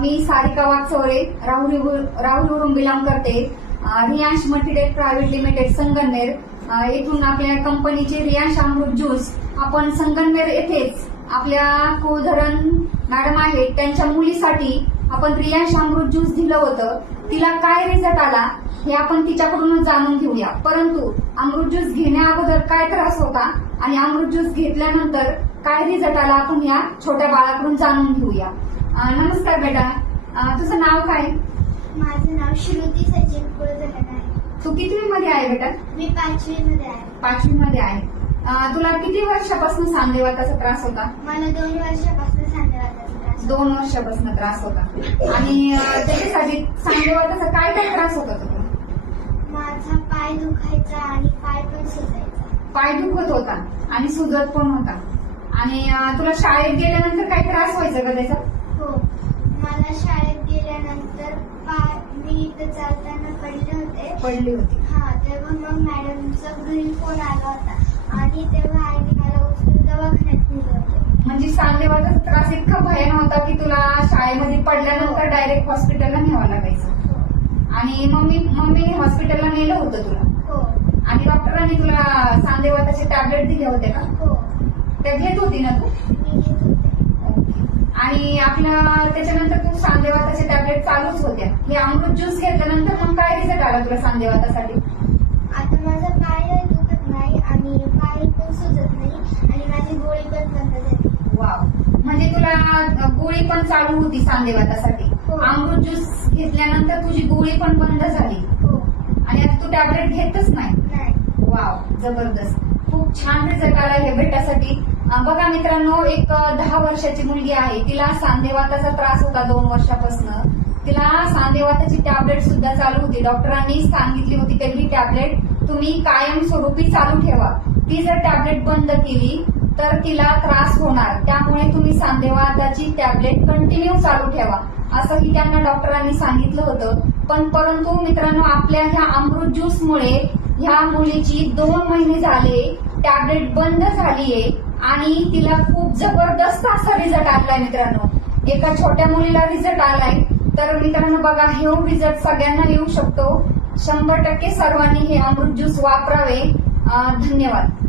मी सारिका वागचौरे राहुल राहुलवरून बिलॉंग करते. रियांश मल्टीडेट प्रायव्हेट लिमिटेड संगमनेर. येथून आपल्या कंपनीचे रियांश अमृत ज्यूस. आपण संगमनेर येथेच आपल्या कोधरण मॅडम आहेत त्यांच्या मुलीसाठी आपण रियांश अमृत ज्यूस दिलं होतं. तिला काय रिझल्ट आला हे आपण तिच्याकडूनच जाणून घेऊया. परंतु अमृत ज्यूस घेण्या अगोदर काय त्रास होता आणि अमृत ज्यूस घेतल्यानंतर काय रिझल्ट आला आपण या छोट्या बाळाकडून जाणून घेऊया. नमस्कार बेटा. तुझं नाव काय? माझं नाव श्रुती सचिन कुलकर्णी आहे. तू कितवी मध्ये आहे बेटा? मी पाचवी मध्ये आहे. पाचवी मध्ये आहे तुला किती वर्षापासून सांधेवाताचा त्रास होता? मला दोन वर्षापासून त्रास होता. दोन वर्षापासून त्रास होता. आणि त्याच्यासाठी सांधेवाताचा काय काय त्रास होता तुला? माझा पाय दुखायचा आणि पाय पण सुजायचा. पाय दुखत होता आणि सुजत पण होता. आणि तुला शाळेत गेल्यानंतर काही त्रास व्हायचा का त्याचा? हो. मला शाळेत गेल्यानंतर पाय मी इथं चालताना पडले होते. पडली होती. हा तेव्हा मग मॅडमचा घरी फोन आला होता. आणि तेव्हा आईने मला उचलून दवाखान्यात नेलं होतं. म्हणजे सांधेवाताचा त्रास इतका भयान होता की तुला शाळेमध्ये पडल्यानंतर डायरेक्ट हॉस्पिटलला न्यावं लागायचं. हो. आणि मम्मी मम्मी हॉस्पिटलला नेलं होतं तुला. हो. आणि डॉक्टरांनी तुला सांधेवाताचे टॅबलेट दिले होते का? हो. त्या घेत होती ना तू? आणि आपल्या त्याच्यानंतर तू सांधेवाताचे टॅबलेट चालूच होत्या. हे अमृत ज्यूस घेतल्यानंतर मग काय रिझल्ट आला तुला सांधेवातासाठी आता माझा पाय दुखत नाही आणि पाय पण सुजत नाही आणि माझी गोळी पण बंद झाली. वाव म्हणजे तुला गोळी पण चालू होती सांधेवातासाठी हो. अमृत ज्यूस घेतल्यानंतर तुझी गोळी पण बंद झाली. हो. आणि आता तू टॅबलेट घेतच नाही. वाव जबरदस्त. खूप छान रिझल्ट आला हे बेटासाठी अं, बघा मित्रांनो एक दहा वर्षाची मुलगी आहे. तिला सांधेवाताचा त्रास होता दोन वर्षापासून. तिला सांधेवाताची टॅबलेट सुद्धा चालू होती. डॉक्टरांनी सांगितली होती की ही टॅबलेट तुम्ही कायमस्वरूपी चालू ठेवा. ती जर टॅबलेट बंद केली तर तिला त्रास होणार. त्यामुळे तुम्ही सांधेवाताची टॅबलेट कंटिन्यू चालू ठेवा. असंही त्यांना डॉक्टरांनी सांगितलं होतं. पण परंतु मित्रांनो आपल्या ह्या अमृत ज्यूसमुळे ह्या मुलीची दोन महिने झाले. टॅबलेट बंद झालीये आणि तिला खूप जबरदस्त असा रिझल्ट आलाय मित्रांनो. एका छोट्या मुलीला रिझल्ट आलाय. तर मित्रांनो बघा हे रिझल्ट सगळ्यांना येऊ शकतो. शंभर टक्के सर्वांनी हे अमृत ज्यूस वापरावे. धन्यवाद.